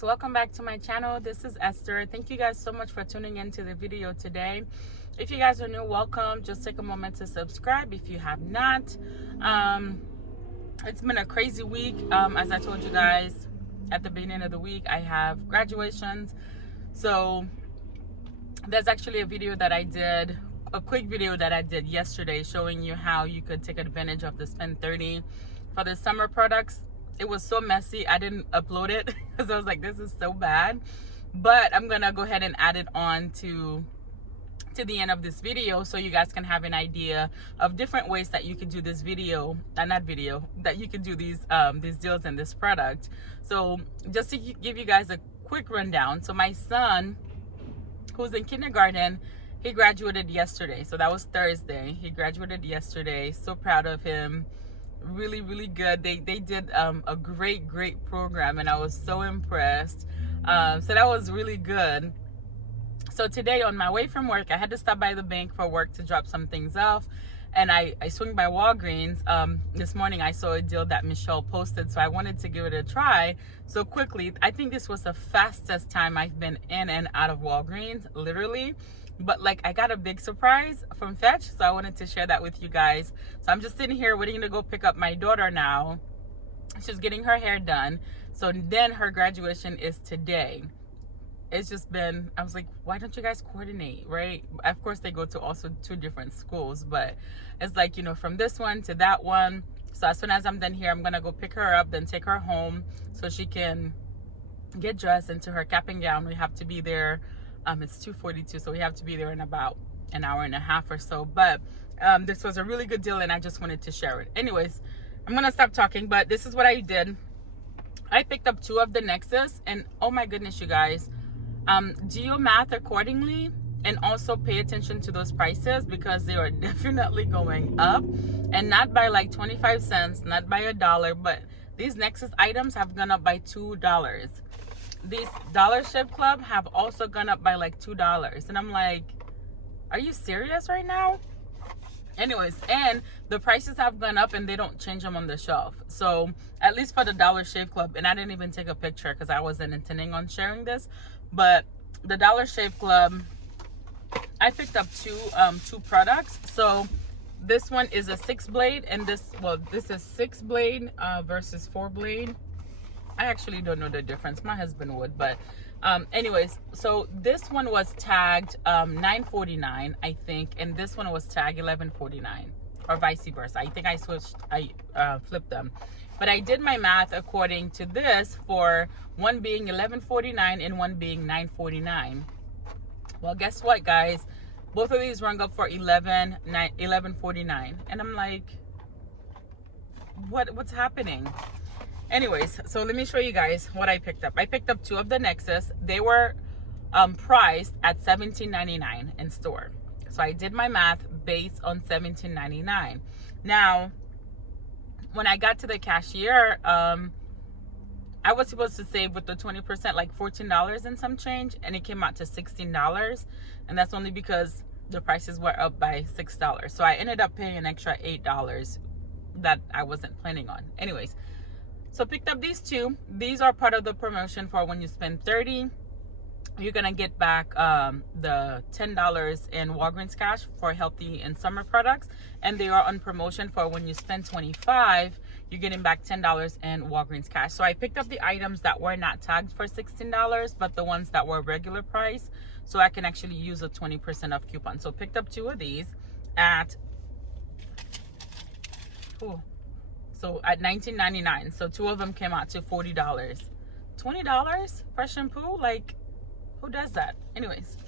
guys, welcome back to my channel. This is Esther. Thank you guys so much for tuning into the video today. If you guys are new, welcome. Just take a moment to subscribe if you have not. It's been a crazy week. As I told you guys at the beginning of the week, I have graduations. So there's actually a video that I did, a quick video that I did yesterday showing you how you could take advantage of the Spend 30 for the summer products. It was so messy, I didn't upload it because I was like, this is so bad. But I'm gonna go ahead and add it on to the end of this video so you guys can have an idea of different ways that you can do this video, that you can do these deals and this product. So just to give you guys a quick rundown. So my son, who's in kindergarten, he graduated yesterday. So that was Thursday. He graduated yesterday. So proud of him. Really good. They did a great program, and I was so impressed. So that was really good. So today on my way from work, I had to stop by the bank for work to drop some things off, and I swung by Walgreens. This morning I saw a deal that Michelle posted, so I wanted to give it a try. So quickly, I think this was the fastest time I've been in and out of Walgreens, literally. But like, I got a big surprise from Fetch, so I wanted to share that with you guys. So I'm just sitting here waiting to go pick up my daughter now. She's getting her hair done. So then her graduation is today. It's just been, I was like, why don't you guys coordinate, right? Of course, they go to also 2 different schools, but it's like, you know, from this one to that one. So as soon as I'm done here, I'm going to go pick her up, then take her home so she can get dressed into her cap and gown. We have to be there. It's 2:42, so we have to be there in about an hour and a half or so. But this was a really good deal, and I just wanted to share it. Anyways, I'm gonna stop talking, but this is what I did. I picked up 2 of the Nexus, and oh my goodness, you guys, do your math accordingly and also pay attention to those prices, because they are definitely going up, and not by like 25 cents, not by $1, but these Nexus items have gone up by $2. These Dollar Shave Club have also gone up by like $2, and I'm like, are you serious right now? Anyways, and the prices have gone up and they don't change them on the shelf. So at least for the Dollar Shave Club, and I didn't even take a picture because I wasn't intending on sharing this, but the Dollar Shave Club, I picked up two products. So this one is a 6-blade, and this is 6-blade versus 4-blade. I actually don't know the difference. My husband would, but anyways, so this one was tagged $9.49, I think, and this one was tagged $11.49, or vice versa. I think I switched, I flipped them. But I did my math according to this, for one being $11.49 and one being $9.49. Well, guess what, guys? Both of these rung up for $11.49, and I'm like, what's happening? Anyways, so let me show you guys what I picked up. I picked up 2 of the Nexus. They were priced at $17.99 in store. So I did my math based on $17.99. Now, when I got to the cashier, I was supposed to save with the 20% like $14 and some change, and it came out to $16. And that's only because the prices were up by $6. So I ended up paying an extra $8 that I wasn't planning on. Anyways, so picked up these 2. These are part of the promotion for when you spend 30. You're gonna get back the $10 in Walgreens cash for healthy and summer products, and they are on promotion for when you spend 25. You're getting back $10 in Walgreens cash. So I picked up the items that were not tagged for $16, but the ones that were regular price, so I can actually use a 20% off coupon. So picked up 2 of these at $19.99. So 2 of them came out to $40. $20 for shampoo? Like, who does that? Anyways,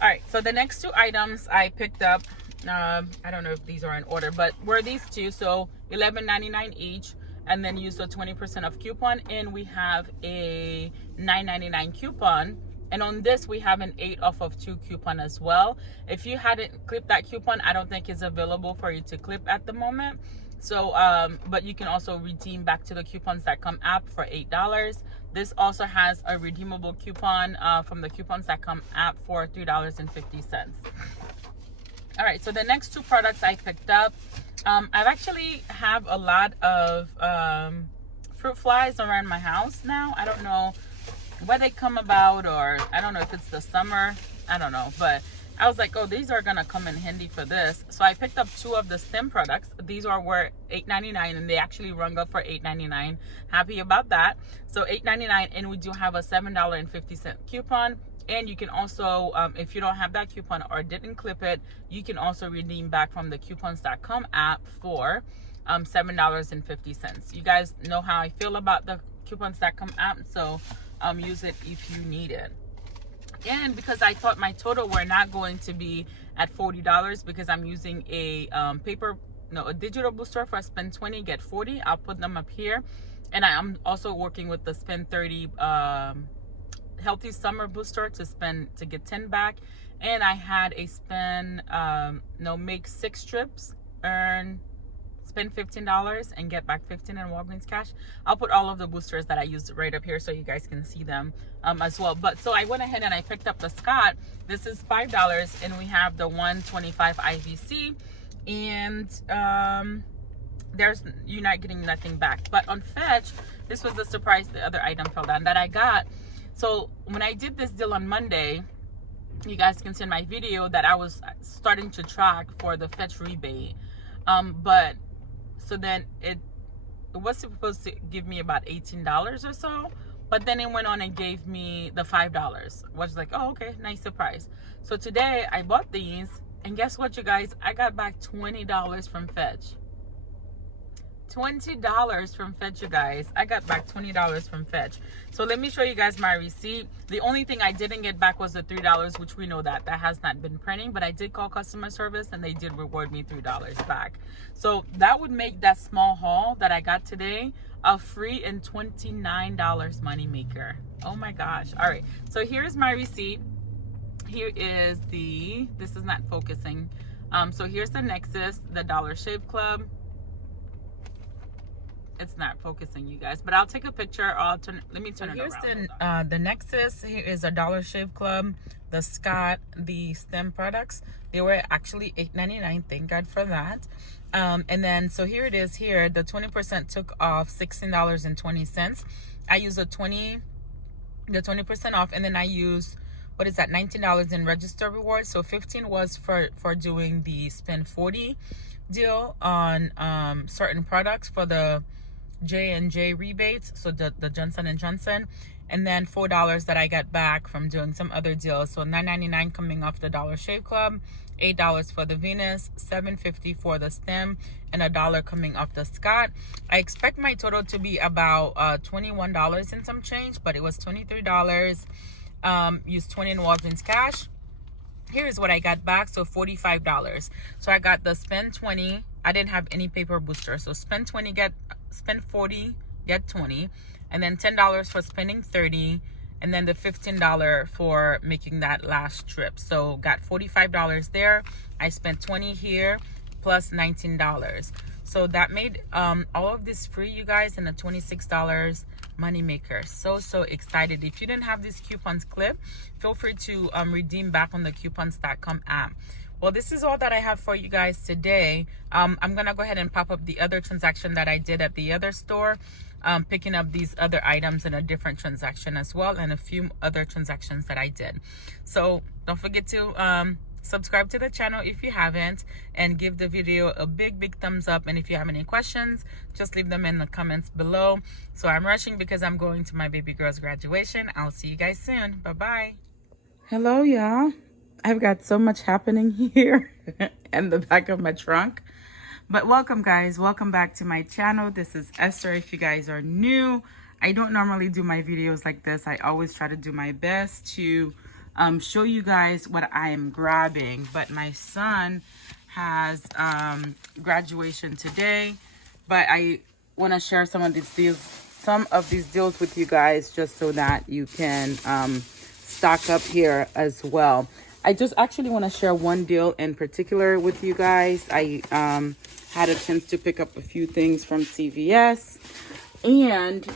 all right, so the next 2 items I picked up, I don't know if these are in order, but were these 2. So $11.99 each, and then use a 20% off coupon, and we have a $9.99 coupon. And on this, we have an 8 off of 2 coupon as well. If you hadn't clipped that coupon, I don't think it's available for you to clip at the moment. So, but you can also redeem back to the coupons.com app for $8. This also has a redeemable coupon from the coupons.com app for $3.50. All right, so the next 2 products I picked up, I've actually have a lot of fruit flies around my house now. I don't know where they come about, or I don't know if it's the summer, I don't know, but I was like, oh, these are gonna come in handy for this. So I picked up 2 of the stem products. These were $8.99, and they actually rung up for $8.99. Happy about that. So $8.99, and we do have a $7.50 coupon. And you can also, if you don't have that coupon or didn't clip it, you can also redeem back from the coupons.com app for $7.50. You guys know how I feel about the coupons.com app, so use it if you need it. And because I thought my total were not going to be at $40 because I'm using a a digital booster for spend 20 get 40. I'll put them up here. And I'm also working with the spend 30 healthy summer booster to get 10 back. And I had a spend make 6 trips, spend $15 and get back $15 in Walgreens cash. I'll put all of the boosters that I used right up here so you guys can see them as well. But so I went ahead and I picked up the Scott. This is $5, and we have the 125 IVC, and you're not getting nothing back. But on Fetch, this was the surprise, the other item fell down that I got. So when I did this deal on Monday, you guys can see in my video that I was starting to track for the Fetch rebate. So then it was supposed to give me about $18 or so, but then it went on and gave me the $5, which was like, oh, okay, nice surprise. So today I bought these, and guess what, you guys? I got back $20 from Fetch. $20 from Fetch, you guys. I got back $20 from Fetch. So let me show you guys my receipt. The only thing I didn't get back was the $3, which we know that has not been printing, but I did call customer service and they did reward me $3 back. So that would make that small haul that I got today a free and $29 money maker. Oh my gosh. All right, so here's my receipt. Here is this is not focusing. So here's the Nexus, the Dollar Shave Club. It's not focusing, you guys, but I'll take a picture. Let me turn it around. Here's the Nexus. Here is a Dollar Shave Club, the Scott, the stem products. They were actually $8.99. Thank God for that. And then so here it is. Here the 20% took off $16.20. I used the 20% off, and then I used, what is that, $19 in register rewards. So $15 was for doing the spend 40 deal on certain products for the J&J rebates, so the Johnson & Johnson, and then $4 that I got back from doing some other deals. So $9.99 coming off the Dollar Shave Club, $8 for the Venus, $7.50 for the stem, and $1 coming off the Scott. I expect my total to be about $21 and some change, but it was $23. Used $20 in Walgreens cash. Here's what I got back, so $45. So I got the spend 20. I didn't have any paper booster, so spend 20 spend 40 get 20, and then $10 for spending 30, and then the $15 for making that last trip. So got $45 there. I spent 20 here plus $19. So that made all of this free, you guys, and a $26 money maker. So excited. If you didn't have these coupons clip, feel free to redeem back on the coupons.com app. Well, this is all that I have for you guys today. I'm gonna go ahead and pop up the other transaction that I did at the other store, picking up these other items in a different transaction as well, and a few other transactions that I did. So don't forget to subscribe to the channel if you haven't, and give the video a big thumbs up. And if you have any questions, just leave them in the comments below. So I'm rushing because I'm going to my baby girl's graduation. I'll see you guys soon. Bye-bye. Hello, y'all. I've got so much happening here in the back of my trunk. But welcome, guys. Welcome back to my channel. This is Esther. If you guys are new, I don't normally do my videos like this. I always try to do my best to show you guys what I am grabbing. But my son has graduation today, but I want to share some of these deals with you guys, just so that you can stock up here as well. I just actually want to share one deal in particular with you guys. I had a chance to pick up a few things from CVS and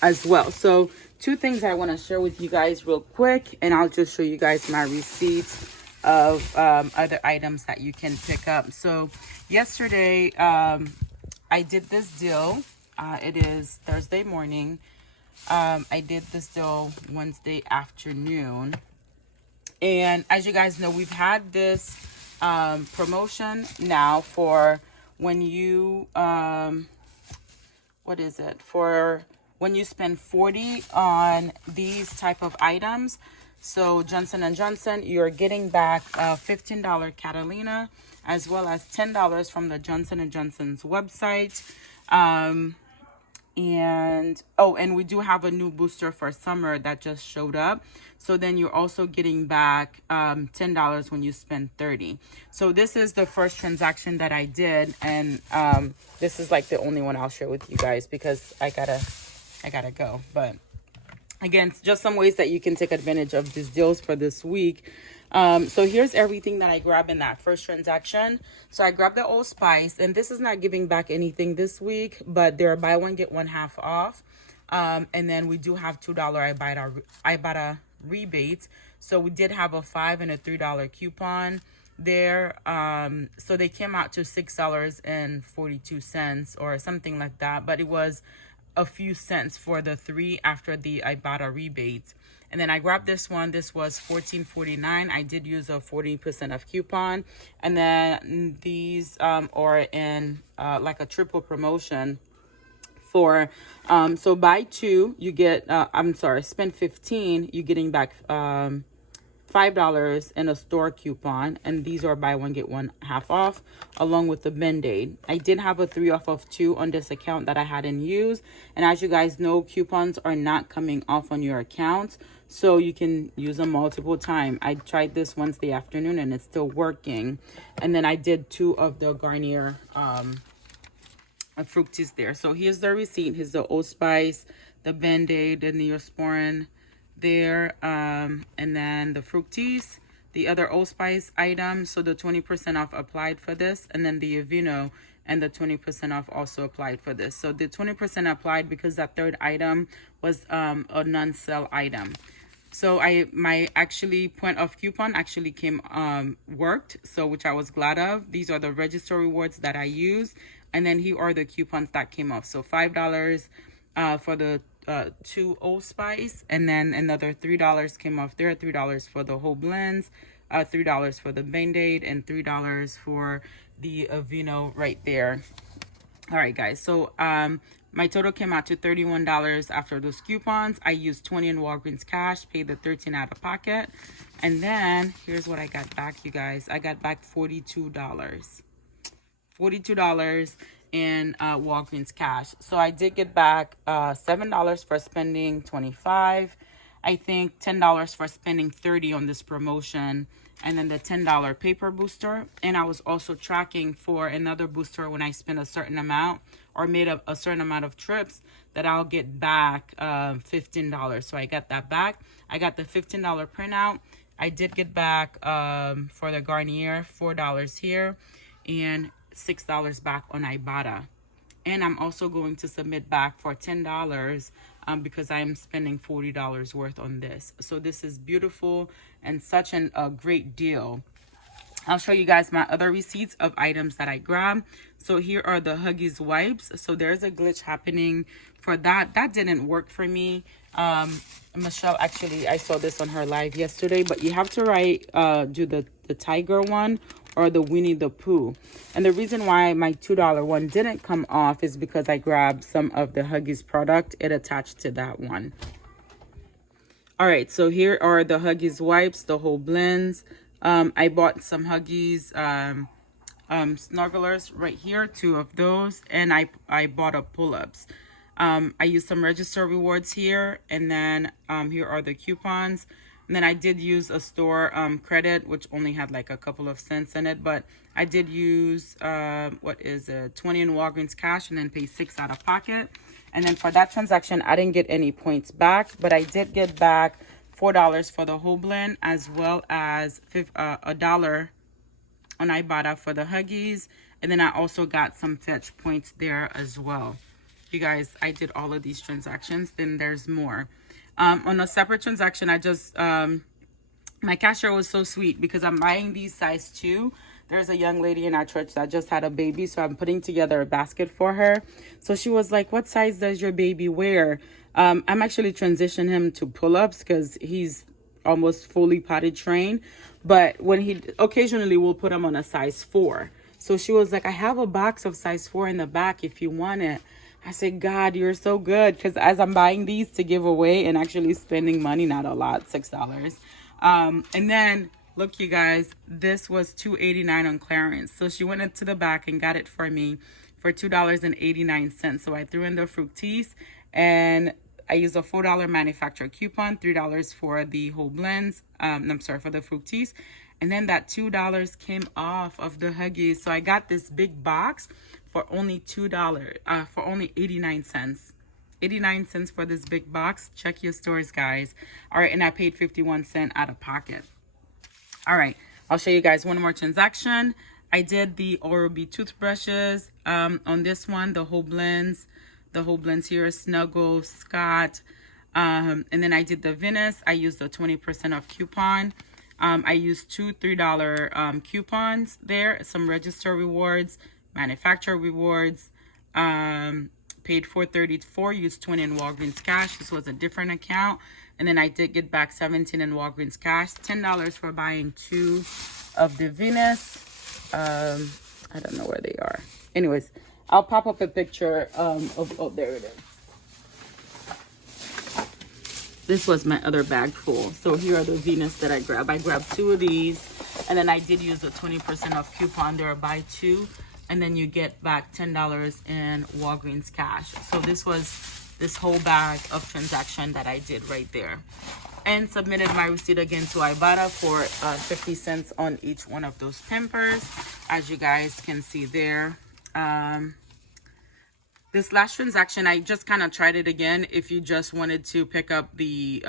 as well. So 2 things I want to share with you guys real quick, and I'll just show you guys my receipts of other items that you can pick up. So yesterday I did this deal. It is Thursday morning. I did this deal Wednesday afternoon. And as you guys know, we've had this promotion now for when you, what is it? For when you spend 40 on these type of items. So Johnson & Johnson, you're getting back $15 Catalina, as well as $10 from the Johnson & Johnson's website. And we do have a new booster for summer that just showed up. So then you're also getting back $10 when you spend 30. So this is the first transaction that I did, and this is like the only one I'll share with you guys because I gotta go. But again, it's just some ways that you can take advantage of these deals for this week. So here's everything that I grabbed in that first transaction. So I grabbed the Old Spice, and this is not giving back anything this week, but they're buy one get one half off. And then we do have $2 Ibotta rebates. So we did have a $5 and a $3 coupon there. So they came out to $6.42 or something like that, but it was a few cents for the 3 after the Ibotta rebates. And then I grabbed this one. This was $14.49. I did use a 40% off coupon. And then these are in like a triple promotion for so buy 2, you get spend 15, you're getting back $5 in a store coupon, and these are buy one get one half off, along with the Band-Aid. I did have a 3 off of 2 on this account that I hadn't used, and as you guys know, coupons are not coming off on your account, so you can use them multiple times. I tried this Wednesday afternoon and it's still working. And then I did 2 of the Garnier Fructis there. So here's the receipt. Here's the Old Spice, the Band-Aid, the Neosporin there, and then the Fructis, the other Old Spice items. So the 20% off applied for this, and then the Aveeno and the 20% off also applied for this. So the 20% applied because that third item was a non-sale item. So my actually point of coupon actually came worked, so which I was glad of. These are the register rewards that I use, and then here are the coupons that came off. So $5 for the 2 Old Spice, and then another $3 came off there. $3 for the whole blends, $3 for the Band-Aid, and $3 for the Aveeno right there. All right, guys. So my total came out to $31 after those coupons. I used 20 in Walgreens cash, paid the 13 out of pocket. And then here's what I got back, you guys. I got back $42. $42 in Walgreens cash. So I did get back $7 for spending 25. I think $10 for spending 30 on this promotion, and then the $10 paper booster. And I was also tracking for another booster when I spend a certain amount or made a certain amount of trips that I'll get back $15. So I got that back. I got the $15 printout. I did get back for the Garnier $4 here and $6 back on Ibotta. And I'm also going to submit back for $10 because I'm spending $40 worth on this. So this is beautiful and such a great deal. I'll show you guys my other receipts of items that I grabbed. So here are the Huggies wipes. So there's a glitch happening for that. That didn't work for me. Michelle, actually, I saw this on her live yesterday, but you have to do the tiger one or the Winnie the Pooh. And the reason why my $2 one didn't come off is because I grabbed some of the Huggies product. It attached to that one. All right, so here are the Huggies wipes, the whole blends. I bought some Huggies snugglers right here, 2 of those, and I bought a pull-ups. I used some register rewards here, and then here are the coupons. And then I did use a store credit, which only had like a couple of cents in it, but I did use 20 in Walgreens cash and then pay 6 out of pocket. And then for that transaction, I didn't get any points back, but I did get back $4 for the whole blend, as well as $1 on Ibotta for the Huggies. And then I also got some fetch points there as well. You guys, I did all of these transactions. Then there's more. On a separate transaction, I just, my cashier was so sweet because I'm buying these size 2. There's a young lady in our church that just had a baby, so I'm putting together a basket for her. So she was like, what size does your baby wear? I'm actually transitioning him to pull-ups because he's almost fully potty trained. But when he occasionally we'll put him on a size 4. So she was like, I have a box of size 4 in the back if you want it. I said, God, you're so good. Because as I'm buying these to give away and actually spending money, not a lot, $6. And then, look, you guys, this was $2.89 on clearance. So she went into the back and got it for me for $2.89. So I threw in the Fructis and I used a $4 manufacturer coupon, $3 for the whole blends. I'm sorry, for the Fructis. And then that $2 came off of the Huggies. So I got this big box for only $2, for only 89 cents. 89 cents for this big box. Check your stores, guys. All right, and I paid 51 cents out of pocket. All right, I'll show you guys one more transaction. I did the Oral-B toothbrushes. On this one, the whole blends here, Snuggle, Scott. And then I did the Venus. I used the 20% off coupon. I used two $3 coupons there, some register rewards, manufacturer rewards, paid $4.34, used 20 in Walgreens cash. This was a different account. And then I did get back 17 in Walgreens cash, $10 for buying 2 of the Venus. I don't know where they are. Anyways, I'll pop up a picture oh, there it is. This was my other bag full. So here are the Venus that I grabbed. I grabbed 2 of these, and then I did use a 20% off coupon there, buy 2, and then you get back $10 in Walgreens cash. So this was this whole bag of transaction that I did right there. And submitted my receipt again to Ibotta for 50 cents on each one of those Pampers, as you guys can see there. This last transaction, I just kind of tried it again. If you just wanted to pick up the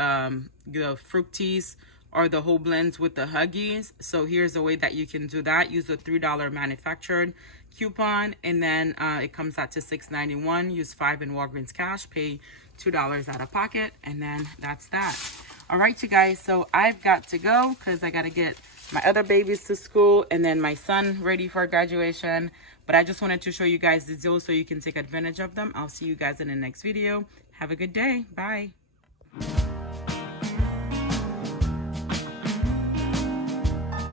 Fructis or the whole blends with the Huggies. So here's the way that you can do that. Use the $3 manufactured coupon, and then it comes out to $6.91. Use 5 in Walgreens cash, pay $2 out of pocket, and then that's that. All right, you guys, so I've got to go because I got to get my other babies to school and then my son ready for graduation. But I just wanted to show you guys the deals so you can take advantage of them. I'll see you guys in the next video. Have a good day. Bye.